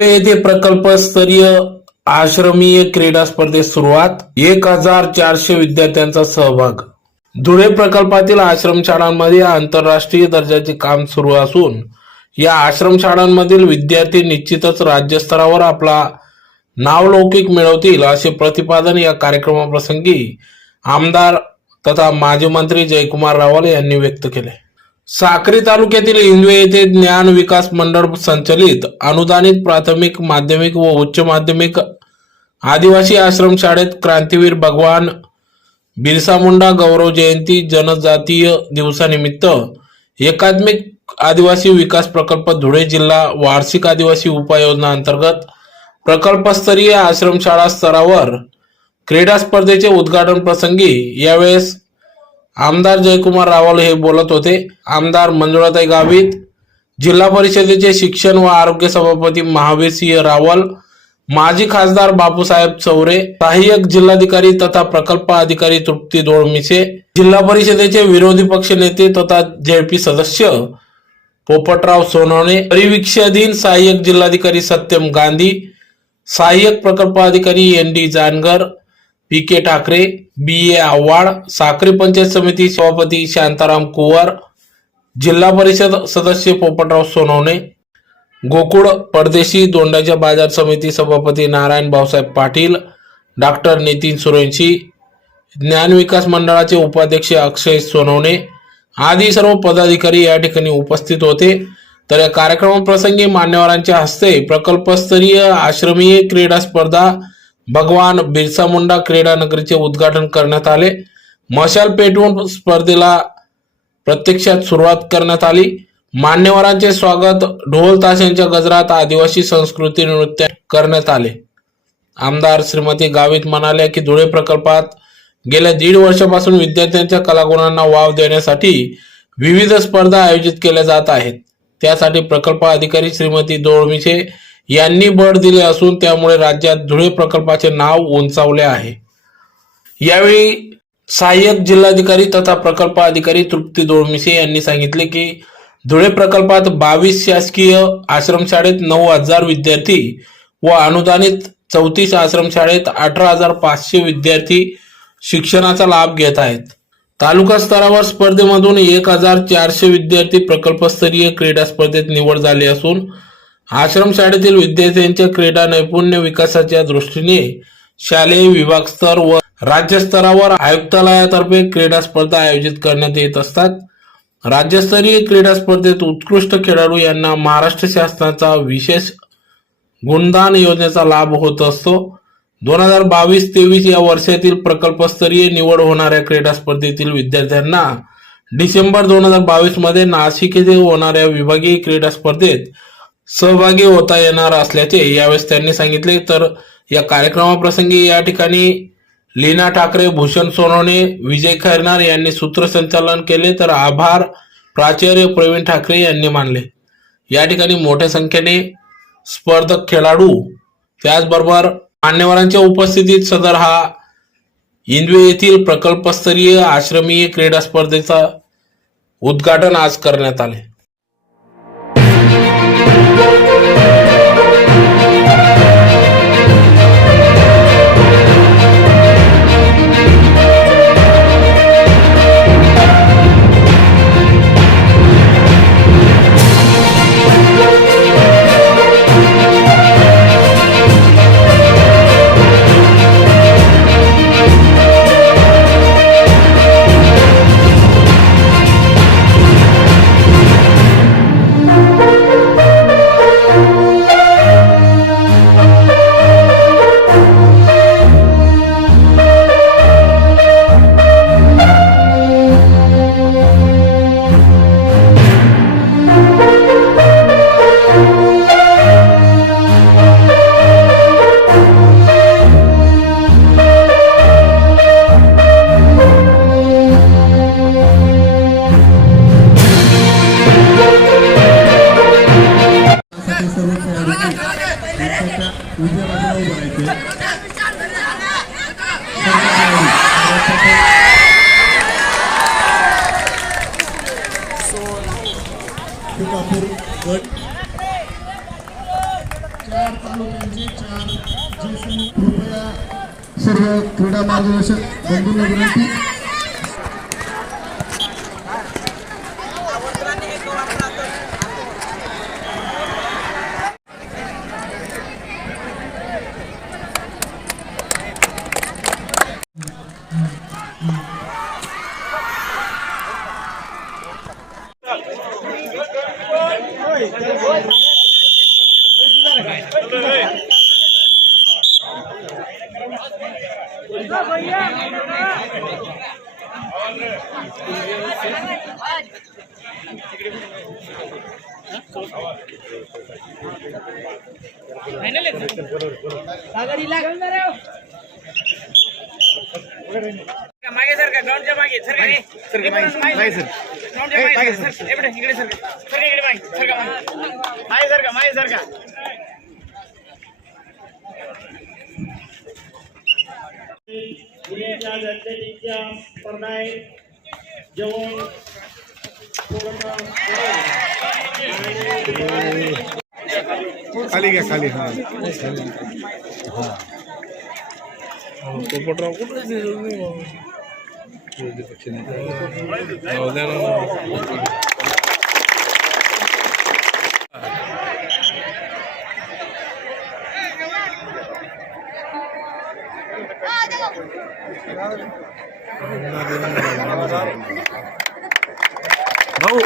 येथे प्रकल्पस्तरीय आश्रमीय क्रीडा स्पर्धेत सुरुवात. 1400 विद्यार्थ्यांचा सहभाग. धुळे प्रकल्पातील आश्रमशाळांमध्ये आंतरराष्ट्रीय दर्जाचे काम सुरू असून या आश्रमशाळांमधील विद्यार्थी निश्चितच राज्यस्तरावर आपला नावलौकिक मिळवतील असे प्रतिपादन या कार्यक्रमाप्रसंगी आमदार तथा माजी मंत्री जयकुमार रावल यांनी व्यक्त केले. साक्री तालुक्यातील इंदवे येथे ज्ञान विकास मंडळ संचलित अनुदानित प्राथमिक माध्यमिक व उच्च माध्यमिक आदिवासी आश्रमशाळेत क्रांतीवीर भगवान बिरसा मुंडा गौरव जयंती जनजातीय दिवसानिमित्त एकात्मिक आदिवासी विकास प्रकल्प धुळे जिल्हा वार्षिक आदिवासी उपाययोजना अंतर्गत प्रकल्पस्तरीय आश्रमशाळा स्तरावर क्रीडा स्पर्धेचे उद्घाटन प्रसंगी यावेळेस आमदार जयकुमार रावल हे बोलत होते. आमदार मंजुळाताई गावित, जिल्हा परिषदेचे शिक्षण व आरोग्य सभापती महावीर सिंह रावल, माजी खासदार बापूसाहेब चौरे, सहाय्यक जिल्हाधिकारी तथा प्रकल्प अधिकारी तृप्ती दोळमिसे, जिल्हा परिषदेचे विरोधी पक्ष नेते तथा जेडपी सदस्य पोपटराव सोनवणे, परिवीक्षाधीन सहाय्यक जिल्हाधिकारी सत्यम गांधी, सहाय्यक प्रकल्प अधिकारी N D. Jangar, P K. Thackeray, B A. Awhad, Sakri panchayat समिती सभापती शांताराम कुवर, जिल्हा परिषद सदस्य पोपटराव सोनवणे, गोकुळ परदेशी दोंडाच्या बाजार समिती सभापती नारायण भाऊसाहेब पाटील, डॉक्टर नितीन सुरेंशी, ज्ञान विकास मंडळाचे उपाध्यक्ष अक्षय सोनवणे आदी सर्व पदाधिकारी या ठिकाणी उपस्थित होते. तर या कार्यक्रमाप्रसंगी मान्यवरांच्या हस्ते प्रकल्पस्तरीय आश्रमीय क्रीडा स्पर्धा भगवान बिरसा मुंडा क्रीडा नगरीचे उद्घाटन करण्यात आले. मशाल पेटवून स्पर्धेला प्रत्यक्षात सुरुवात करण्यात आली. मान्यवरांचे स्वागत ढोल ताशांच्या गजरात आदिवासी संस्कृती नृत्य करण्यात आले. आमदार श्रीमती गावित म्हणाल्या की धुळे प्रकल्पात गेल्या 1.5 वर्षापासून विद्यार्थ्यांच्या कलागुणांना वाव देण्यासाठी विविध स्पर्धा आयोजित केल्या जात आहेत. त्यासाठी प्रकल्प अधिकारी श्रीमती दोळमिसे यांनी बळ दिले असून त्यामुळे राज्यात धुळे प्रकल्पाचे नाव उंचावले आहे. यावेळी सहाय्यक जिल्हाधिकारी तथा प्रकल्प अधिकारी तृप्ती दोळमिसे यांनी सांगितले की धुळे प्रकल्पात 22 शासकीय आश्रमशाळेत 9,000 विद्यार्थी व अनुदानित 34 आश्रमशाळेत 18,500 विद्यार्थी शिक्षणाचा लाभ घेत आहेत. तालुका स्तरावर स्पर्धेमधून 1400 विद्यार्थी प्रकल्पस्तरीय क्रीडा स्पर्धेत निवड झाली असून आश्रमशाळेतील विद्यार्थ्यांच्या क्रीडा नैपुण्य विकासाच्या दृष्टीने शालेय विभाग स्तर व राज्यस्तरावर आयुक्तालयातर्फे क्रीडा स्पर्धा आयोजित करण्यात येत असतात. राज्यस्तरीय क्रीडा स्पर्धेत उत्कृष्ट खेळाडू यांना महाराष्ट्र शासनाचा विशेष गुणदान योजनेचा लाभ होत असतो. 2022-23 या वर्षातील प्रकल्पस्तरीय निवड होणाऱ्या क्रीडा स्पर्धेतील विद्यार्थ्यांना डिसेंबर 2022 मध्ये नाशिक येथे होणाऱ्या विभागीय क्रीडा स्पर्धेत सहभागी होता येणार असल्याचे यावेळेस त्यांनी सांगितले. तर या कार्यक्रमाप्रसंगी या ठिकाणी लीना ठाकरे, भूषण सोनवणे, विजय खैरनार यांनी सूत्रसंचालन केले. तर आभार प्राचार्य प्रवीण ठाकरे यांनी मानले. या ठिकाणी मोठ्या संख्येने स्पर्धक खेळाडू त्याचबरोबर मान्यवरांच्या उपस्थितीत सदर हा इंदवे येथील प्रकल्पस्तरीय आश्रमीय क्रीडा स्पर्धेचा उद्घाटन आज करण्यात आले. 4 तालुक्यांचे 4 जे कृपया सर्व क्रीडा मार्गदर्शक बंधूंना विनंती. मागे सर का ग्राउंडच्या मागे सर मागे सर ग्राउंडच्या मागे सर इकडे सर इकडे मागे सर का मागे सर का मुलींच्या ॲथलेटिकच्या स्पर्धा आहे. जेवण खाली घ्या खाली. हा पोपटराव कुठे भाऊ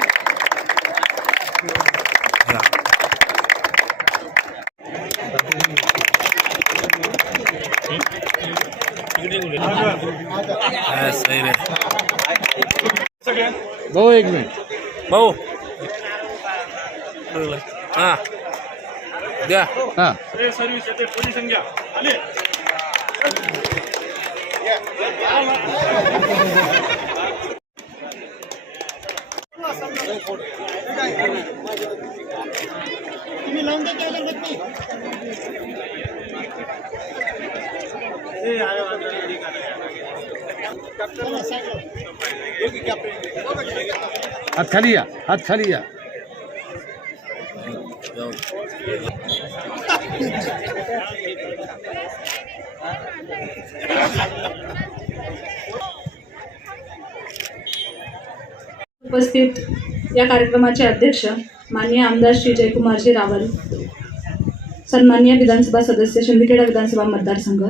सही रे भाऊ एक मिनिट. भाऊ हा द्या. हा सर्व्हिस येते पोझिशन घ्या आले. तुम्ही लावून देता अगरबत्ती. हात खाली या. हात खाली या. उपस्थित या कार्यक्रमाचे अध्यक्ष माननीय आमदार श्री जयकुमारजी रावल, सन्माननीय विधानसभा सदस्य शिंदखेडा विधानसभा मतदारसंघ,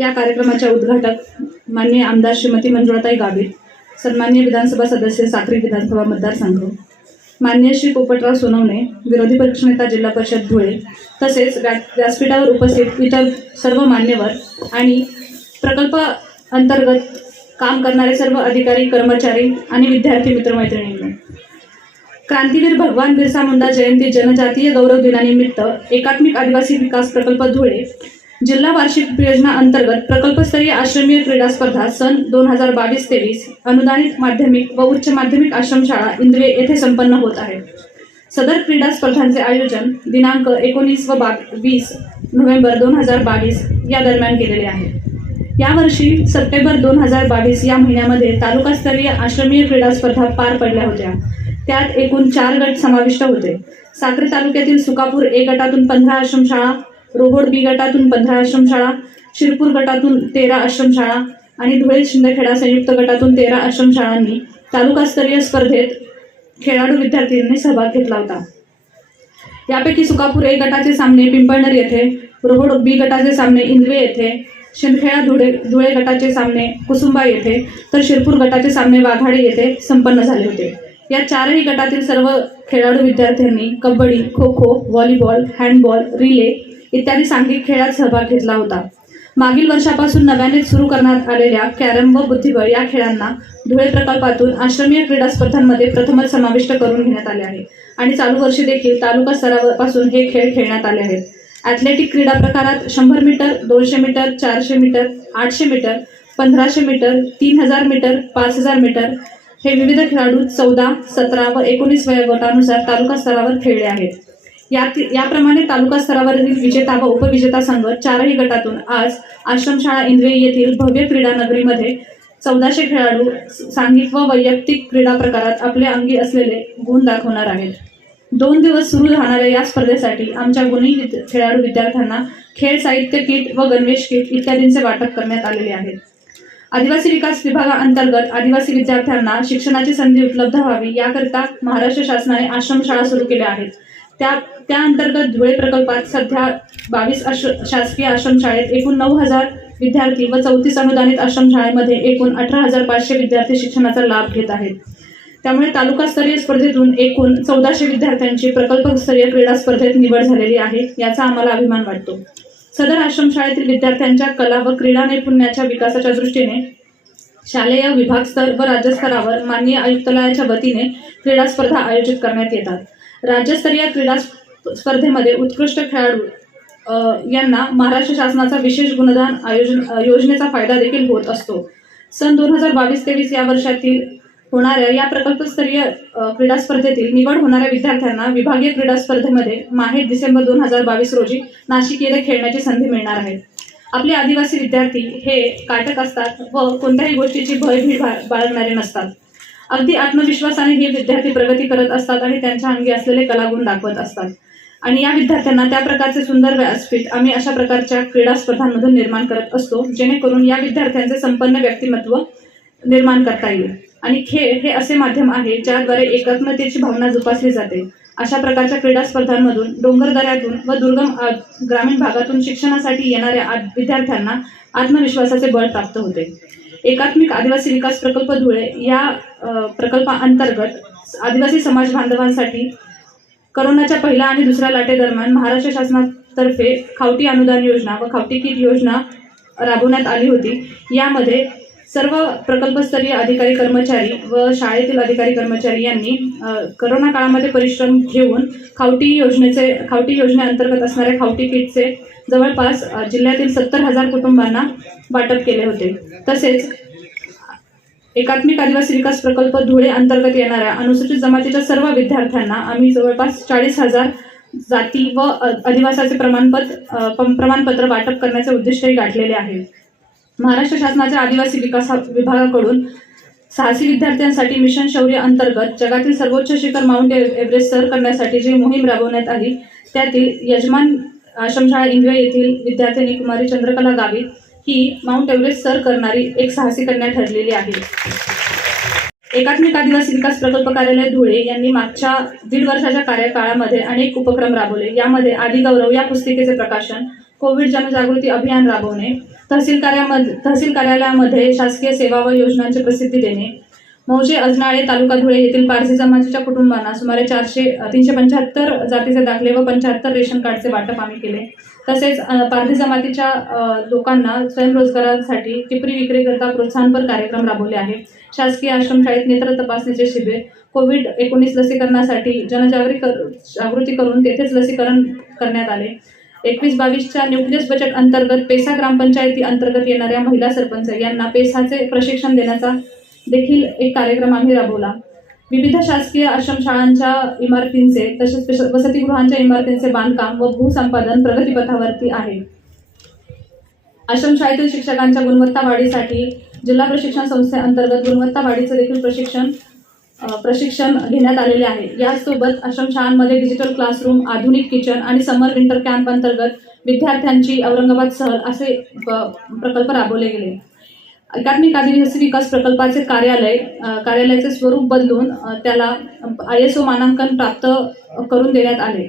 या कार्यक्रमाच्या उद्घाटक माननीय आमदार श्रीमती मंजुळाताई गावित, सन्माननीय विधानसभा सदस्य साक्री विधानसभा मतदारसंघ, माननीय श्री पोपटराव सोनवणे, विरोधी पक्षनेता जिल्हा परिषद धुळे, तसेच व्यासपीठावर उपस्थित इतर सर्व मान्यवर आणि प्रकल्प अंतर्गत काम करणारे सर्व अधिकारी, कर्मचारी आणि विद्यार्थी मित्रमैत्रिणींनो, क्रांतीवीर भगवान बिरसा मुंडा जयंती जनजातीय गौरव दिनानिमित्त एकात्मिक आदिवासी विकास प्रकल्प धुळे जिल्हा वार्षिक योजना अंतर्गत प्रकल्पस्तरीय आश्रमीय क्रीडा स्पर्धा सन 2022-23 अनुदानित माध्यमिक व उच्च माध्यमिक आश्रमशाळा इंद्वे येथे संपन्न होत आहे. सदर क्रीडा स्पर्धांचे आयोजन दिनांक 19 व 20 नोव्हेंबर 2022 या दरम्यान केलेले आहे. यावर्षी सप्टेंबर 2022 या महिन्यामध्ये तालुकास्तरीय आश्रमीय क्रीडा स्पर्धा पार पडल्या होत्या. त्यात एकूण 4 गट समाविष्ट होते. साक्री तालुक्यातील सुकापूर ए गटातून 15 आश्रमशाळा, रोहोड बी गटातून 15 आश्रमशाळा, शिरपूर गटातून 13 आश्रमशाळा आणि धुळे शिंदखेडा संयुक्त गटातून 13 आश्रमशाळांनी तालुकास्तरीय स्पर्धेत खेळाडू विद्यार्थ्यांनी सहभाग घेतला होता. यापैकी सुकापूर ए गटाचे सामने पिंपळनेर येथे, रोहोड बी गटाचे सामने इंद्वे येथे, शिंदखेडा धुळे गटाचे सामने कुसुंबा येथे तर शिरपूर गटाचे सामने वाघाडे येथे संपन्न झाले होते. या 4ही गटातील सर्व खेळाडू विद्यार्थ्यांनी kabaddi, kho kho, volleyball, handball, relay इत्यादी सांघिक खेळात सहभाग घेतला होता. मागील वर्षापासून नव्याने सुरू करण्यात आलेल्या कॅरम व बुद्धिबळ या खेळांना धुळे प्रकल्पातून आश्रमीय क्रीडा स्पर्धांमध्ये प्रथमच समाविष्ट करून घेण्यात आले आहे आणि चालू वर्षी देखील तालुका स्तरापासून हे खेळ खेळण्यात आले आहेत. ॲथलेटिक क्रीडा प्रकारात 100 metre, 200 metre, 400 metre, 800 metre, 1500 metre, 3000 metre, 5000 metre हे विविध खेळाडू 14, 17 व 19 वयोगटानुसार तालुका स्तरावर खेळले आहेत. याप्रमाणे तालुका स्तरावरील विजेता व उपविजेता संघ 4ही गटातून आज आश्रमशाळा इंद्वे येथील भव्य क्रीडा नगरीमध्ये 1400 खेळाडू सांघिक व वैयक्तिक क्रीडा प्रकारात आपले अंगी असलेले गुण दाखवणार आहेत. 2 दिवस सुरू राहणाऱ्या या स्पर्धेसाठी आमच्या गुणी खेळाडू विद्यार्थ्यांना खेळ साहित्य किट व गणवेश किट इत्यादींचे वाटप करण्यात आलेले आहे. आदिवासी विकास विभागाअंतर्गत आदिवासी विद्यार्थ्यांना शिक्षणाची संधी उपलब्ध व्हावी याकरिता महाराष्ट्र शासनाने आश्रमशाळा सुरू केल्या आहेत. त्या अंतर्गत धुळे प्रकल्पात सध्या 22 शासकीय आश्रमशाळेत एकूण 9,000 विद्यार्थी व 34 अनुदानित आश्रमशाळेमध्ये एकूण 18,500 विद्यार्थी शिक्षणाचा लाभ घेत आहेत. त्यामुळे तालुकास्तरीय स्पर्धेतून एकूण 1400 विद्यार्थ्यांची प्रकल्पस्तरीय क्रीडा स्पर्धेत निवड झालेली आहे. याचा आम्हाला अभिमान वाटतो. सदर आश्रमशाळेतील विद्यार्थ्यांच्या कला व क्रीडा नैपुण्याच्या विकासाच्या दृष्टीने शालेय विभाग स्तर व राज्यस्तरावर माननीय आयुक्तालयाच्या वतीने क्रीडा स्पर्धा आयोजित करण्यात येतात. राज्यस्तरीय क्रीडा स्पर्धेमध्ये उत्कृष्ट खेळाडू यांना महाराष्ट्र शासनाचा विशेष गुणदान योजनेचा फायदा देखील होत असतो. सन 2022-23 या वर्षातील होणाऱ्या या प्रकल्पस्तरीय क्रीडा स्पर्धेतील निवड होणाऱ्या विद्यार्थ्यांना विभागीय क्रीडा स्पर्धेमध्ये माहे डिसेंबर 2022 रोजी नाशिक येथे खेळण्याची संधी मिळणार आहे. आपले आदिवासी विद्यार्थी हे काटक असतात व कोणत्याही गोष्टीची भयभीत बाळगणारे नसतात. अगदी आत्मविश्वासाने हे विद्यार्थी प्रगती करत असतात आणि त्यांच्या अंगी असलेले कलागुण दाखवत असतात. आणि या विद्यार्थ्यांना त्या प्रकारचे सुंदर व्यासपीठ आम्ही अशा प्रकारच्या क्रीडा स्पर्धांमधून निर्माण करत असतो, जेणेकरून या विद्यार्थ्यांचे संपन्न व्यक्तिमत्व निर्माण करता येईल. आणि खेळ हे असे माध्यम आहे ज्याद्वारे एकात्मतेची भावना जोपासली जाते. अशा प्रकारच्या क्रीडा स्पर्धांमधून डोंगरदऱ्यातून व दुर्गम ग्रामीण भागातून शिक्षणासाठी येणाऱ्या विद्यार्थ्यांना आत्मविश्वासाचे बळ प्राप्त होते. एकात्मिक आदिवासी विकास प्रकल्प धुळे या प्रकल्पाअंतर्गत आदिवासी समाज बांधवांसाठी करोनाच्या पहिल्या आणि दुसऱ्या लाटेदरम्यान महाराष्ट्र शासनातर्फे खावटी अनुदान योजना व खावटी किट योजना राबवण्यात आली होती. यामध्ये सर्व प्रकल्पस्तरीय अधिकारी कर्मचारी व शाळेतील अधिकारी कर्मचारी यांनी करोना काळामध्ये परिश्रम घेऊन खावटी योजनेअंतर्गत असणाऱ्या खावटी किटचे जवळपास जिल्ह्यातील 70,000 कुटुंबांना वाटप केले होते. तसेच एकात्मिक आदिवासी विकास प्रकल्प धुळे अंतर्गत येणाऱ्या अनुसूचित जमातीच्या सर्व विद्यार्थ्यांना आम्ही जवळपास 40,000 जाती व अधिवासाचे प्रमाणपत्र वाटप करण्याचे उद्दिष्टही गाठलेले आहे. महाराष्ट्र शासनाच्या आदिवासी विकास विभागाकडून साहसी विद्यार्थ्यांसाठी मिशन शौर्य अंतर्गत जगातील सर्वोच्च शिखर माउंट एव्हरेस्ट सर करण्यासाठी जी मोहीम राबवण्यात आली, त्यातील यजमान आश्रमशाळा इंगवे येथील विद्यार्थिनी कुमारी चंद्रकला गावित ही माउंट एव्हरेस्ट सर करणारी एक साहसी कन्या ठरलेली आहे. एकात्मिक आदिवासी विकास प्रकल्प कार्यालय धुळे यांनी मागच्या 1.5 वर्षाच्या कार्यकाळामध्ये अनेक उपक्रम राबवले. यामध्ये आदिगौरव या पुस्तिकेचे प्रकाशन, कोविड जनजागृती अभियान राबवणे, तहसील कार्यालयामध्ये शासकीय सेवा व योजनांची प्रसिद्धी देणे, मौजे अजनाळे तालुका धुळे येथील पारसी जमातीच्या कुटुंबांना सुमारे 375 जातीचे दाखले व 75 रेशन कार्डचे वाटप आम्ही केले. तसेच पारधी जमातीच्या लोकांना स्वयंरोजगारासाठी टिपरी विक्रीकरिता प्रोत्साहनपर कार्यक्रम राबवले आहे. शासकीय आश्रमशाळेत नेत्र तपासणीचे शिबिर, कोविड-19 लसीकरणासाठी जनजागृती करून तेथेच लसीकरण करण्यात आले. 21-22च्या न्यूक्लियस बजेट अंतर्गत पेसा ग्रामपंचायती अंतर्गत येणाऱ्या महिला सरपंच यांना पेसाचे प्रशिक्षण देण्याचा देखील एक कार्यक्रम आम्ही राबवला. विविध शासकीय आश्रमशाळांच्या इमारतींचे तसेच वसतिगृहांच्या इमारतींचे बांधकाम व भूसंपादन प्रगतीपथावरती आहे. आश्रमशाळेतील शिक्षकांच्या गुणवत्ता वाढीसाठी जिल्हा प्रशिक्षण संस्थेअंतर्गत गुणवत्ता वाढीचे देखील प्रशिक्षण घेण्यात आलेले आहे. यासोबत आश्रमशाळांमध्ये डिजिटल क्लासरूम, आधुनिक किचन आणि समर विंटर कॅम्प अंतर्गत विद्यार्थ्यांची औरंगाबाद सहल असे प्रकल्प राबवले गेले. एकात्मिक आदिवासी विकास प्रकल्पाचे कार्यालयाचे स्वरूप बदलून त्याला ISO मानांकन प्राप्त करून देण्यात आले.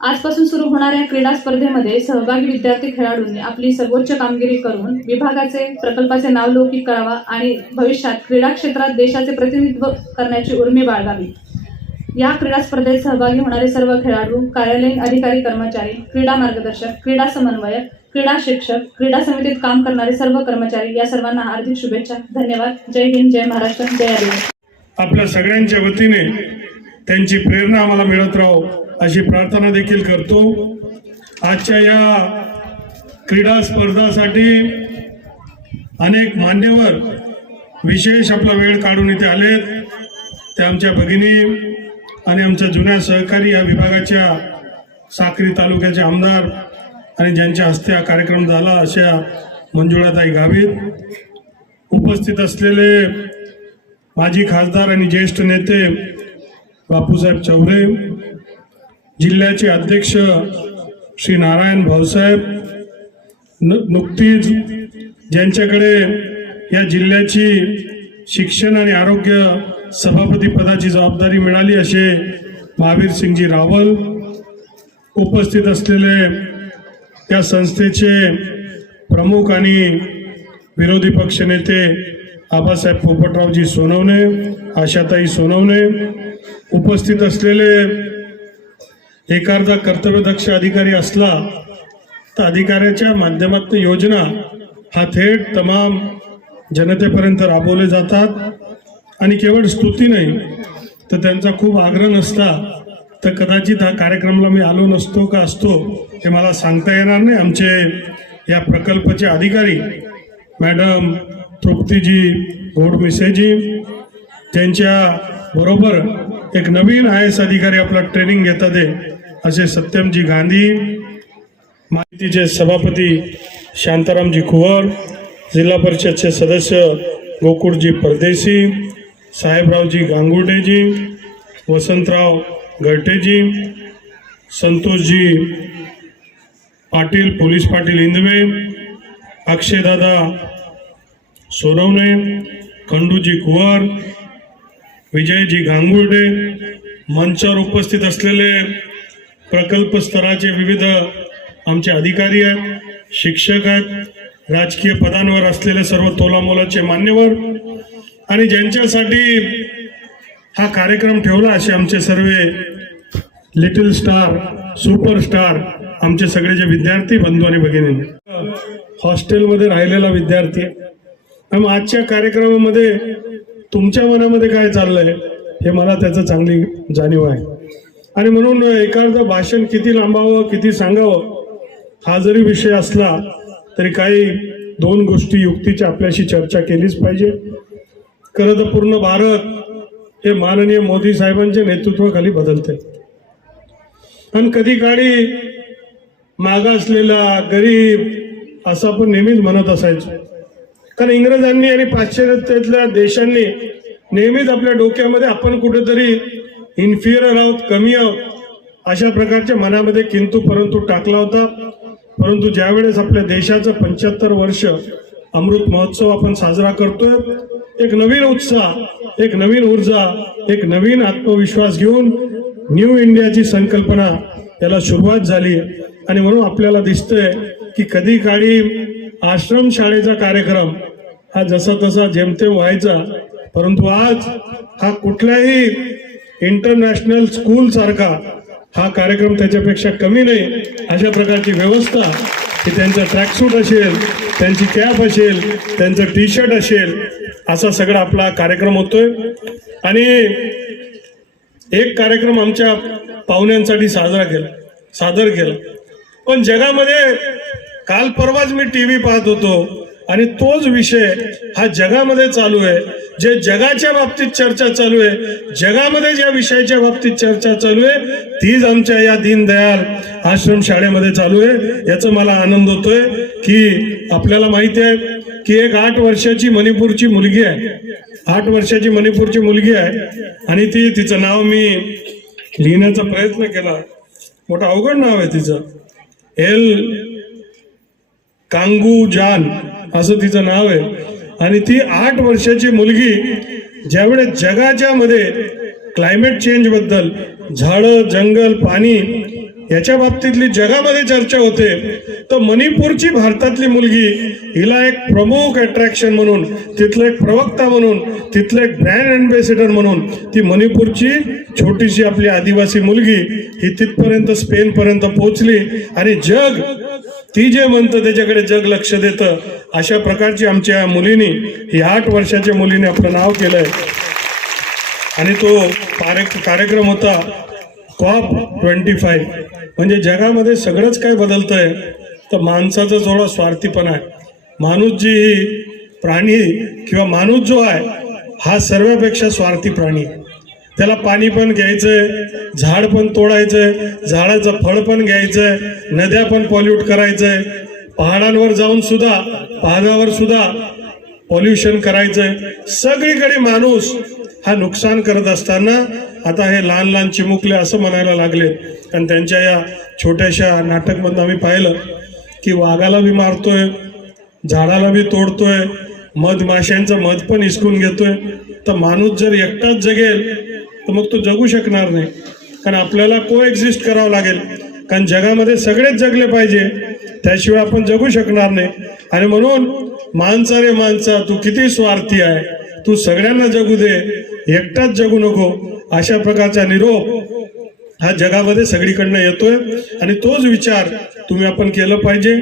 आजपासून सुरू होणाऱ्या क्रीडा स्पर्धेमध्ये सहभागी विद्यार्थी खेळाडूंनी आपली सर्वोच्च कामगिरी करून विभागाचे प्रकल्पाचे नाव लौकिक करावा आणि भविष्यात क्रीडा क्षेत्रात देशाचे प्रतिनिधित्व करण्याची उर्मी बाळगावी. या क्रीडा स्पर्धेत सहभागी होणारे सर्व खेळाडू, कार्यालयीन अधिकारी कर्मचारी, क्रीडा मार्गदर्शक, क्रीडा समन्वयक, क्रीडा शिक्षक, क्रीडा समितीत काम करणारे सर्व कर्मचारी या सर्वांना हार्दिक शुभेच्छा. धन्यवाद. जय हिंद, जय महाराष्ट्र, जय आदिवासी. आपल्या सगळ्यांच्या वतीने त्यांची प्रेरणा आम्हाला मिळत राहो अशी प्रार्थना देखील करतो. आजच्या या क्रीडा स्पर्धासाठी अनेक मान्यवर विशेष आपला वेळ काढून इथे आलेत. ते आमच्या भगिनी आणि आमच्या जुन्या सहकारी या विभागाच्या साक्री तालुक्याचे आमदार आणि ज्यांच्या हस्ते हा कार्यक्रम झाला अशा मंजुळाताई गावित, उपस्थित असलेले माजी खासदार आणि ज्येष्ठ नेते बापूसाहेब चौरे, जिल्ह्याचे अध्यक्ष श्री नारायण भाऊसाहेब, नुकतीच ज्यांच्याकडे या जिल्ह्याची शिक्षण आणि आरोग्य सभापती पदाची जबाबदारी मिळाली असे महावीर सिंगजी रावल, उपस्थित असलेले या संस्थेचे प्रमुख आणि विरोधी पक्षनेते आबासाहेब पोपटरावजी सोनवणे, आशाताई सोनवणे, उपस्थित असलेले एखादा कर्तव्यदक्ष अधिकारी असला तर अधिकाऱ्याच्या माध्यमातून योजना हा थेट तमाम जनतेपर्यंत राबवले जातात आणि केवळ स्तुती नाही तर त्यांचा खूप आग्रह नसता तर कदाचित हा कार्यक्रमाला मी आलो नसतो का असतो हे मला सांगता येणार नाही. आमचे या प्रकल्पाचे अधिकारी मॅडम तृप्तीजी घोडमिसेजी, त्यांच्या बरोबर एक नवीन IAS अधिकारी आपला ट्रेनिंग घेतात असे सत्यमजी गांधी, माहितीचे सभापती शांतारामजी कुवर, जिल्हा परिषदचे सदस्य गोकुळजी परदेशी, साहेबरावजी गांगुर्डेजी, वसंतराव गळटेजी, संतोषजी पाटील, पोलीस पाटील इंदवे, अक्षयदादा सोनवणे, खंडूजी कुवर, विजयजी गांगुर्डे, मंचावर उपस्थित असलेले प्रकल्प स्तराचे विविध आमचे अधिकारी आहेत, शिक्षक आहेत, राजकीय पदांवर असलेले सर्व तोलामोलाचे मान्यवर आणि ज्यांच्यासाठी हा कार्यक्रम ठेवला असे आमचे सर्व लिटिल स्टार, सुपरस्टार, आमचे सगळे जे विद्यार्थी बंधू आणि भगिनी, हॉस्टेलमध्ये राहिलेला विद्यार्थी आहे. आजच्या कार्यक्रमामध्ये तुमच्या मनामध्ये काय चाललंय हे मला त्याचं चांगली जाणीव आहे आणि म्हणून एखादं भाषण किती लांबावं, किती सांगावं हा जरी विषय असला तरी काही दोन गोष्टी युक्तीच्या आपल्याशी चर्चा केलीच पाहिजे. खरं तर पूर्ण भारत हे माननीय मोदी साहेबांच्या नेतृत्वाखाली बदलते आणि कधी काळी मागासलेला गरीब असं आपण नेहमीच म्हणत असायचो, कारण इंग्रजांनी आणि पाश्चिमात्य देशांनी नेहमीच आपल्या डोक्यामध्ये आपण कुठेतरी इन्फिरियर आहोत, कमी आहोत अशा प्रकारच्या मनामध्ये किंतु परंतु टाकला होता. परंतु ज्यावेळेस आपल्या देशाचं 75 वर्ष अमृत महोत्सव आपण साजरा करतोय, एक नवीन उत्साह, एक नवीन ऊर्जा, एक नवीन आत्मविश्वास घेऊन न्यू इंडियाची संकल्पना याला सुरुवात झाली आणि म्हणून आपल्याला दिसतंय की कधी काळी आश्रम शाळेचा कार्यक्रम हा जसा तसा जेमतेम व्हायचा, परंतु आज हा कुठल्याही इंटरनॅशनल स्कूल सारखा हा कार्यक्रम त्याच्यापेक्षा कमी नाही अशा प्रकारची व्यवस्था की त्यांचा ट्रॅकसूट असेल, त्यांची कॅप असेल, त्यांचं टी शर्ट असेल, असा सगळा आपला कार्यक्रम होतोय. आणि एक कार्यक्रम आमच्या पाहुण्यांसाठी सादर केला पण जगामध्ये काल परवाच मी TV पाहत होतो आणि तोच विषय हा जगामध्ये चालू आहे. जे जगाच्या बाबतीत चर्चा चालू आहे, जगामध्ये ज्या विषयाच्या बाबतीत चर्चा चालू आहे तीच आमच्या या दीनदयाल आश्रम शाळेमध्ये चालू आहे. याचा मला आनंद होतोय की आपल्याला माहिती आहे की एक 8 वर्षाची मणिपूरची मुलगी आहे, 8 वर्षाची मणिपूरची मुलगी आहे आणि तिचं नाव मी लिहिण्याचा प्रयत्न केला, मोठं अवघड नाव आहे तिचं, कांगू जान असं तिचं नाव आहे. आणि ती 8 वर्षाची मुलगी ज्यावेळेस जगाच्या मध्ये क्लायमेट चेंज बद्दल, झाडं, जंगल, पाणी याच्या बाबतीतली जगामध्ये चर्चा होते, तर मणिपूरची भारतातली मुलगी हिला एक प्रमुख अट्रॅक्शन म्हणून, तिथलं एक प्रवक्ता म्हणून, तिथलं एक ब्रँड अँबॅसेडर म्हणून ती मणिपूरची छोटीशी आपली आदिवासी मुलगी ही तिथपर्यंत स्पेनपर्यंत पोहोचली आणि जग ती जे म्हणतं त्याच्याकडे जग लक्ष देतं. अशा प्रकारची आमच्या मुलींनी, ही 8 वर्षाच्या मुलीने आपलं नाव केलंय आणि तो कार्यक्रम होता COP25. म्हणजे जगामध्ये सगळंच काय बदलतंय तर माणसाचा थोडा स्वार्थीपणा आहे. माणूस जी प्राणी किंवा माणूस जो आहे हा सर्वापेक्षा स्वार्थी प्राणी आहे. त्याला पाणी पण घ्यायचंय, झाड पण तोडायचंय, झाडाचं फळ पण घ्यायचंय, नद्या पण पॉल्यूट करायचंय, पहाडांवर जाऊन सुद्धा, पहाडावर सुद्धा पॉल्युशन करायचंय. सगळीकडे माणूस हा नुकसान करत असताना आता हे लहान लहान चिमुकले असं म्हणायला लागले. आणि त्यांच्या या छोट्याशा नाटकमधून आम्ही पाहिलं की वाघाला बी मारतोय, झाडाला बी तोडतोय, मधमाशांचं मध पण हिसकून घेतोय. तर माणूस जर एकटाच जगेल तर मग तो जगू शकणार नाही. कारण आपल्याला को एक्झिस्ट करावं लागेल. कारण जगामध्ये सगळेच जगले पाहिजे, त्याशिवाय आपण जगू शकणार नाही. आणि म्हणून माणसा रे माणसा, तू किती स्वार्थी आहे, तू सगळ्यांना जगू दे, एकटाच जगू नको, अशा प्रकारचा निरोप हा जगामध्ये सगळीकडनं येतोय. आणि तोच विचार तुम्ही आपण केलं पाहिजे.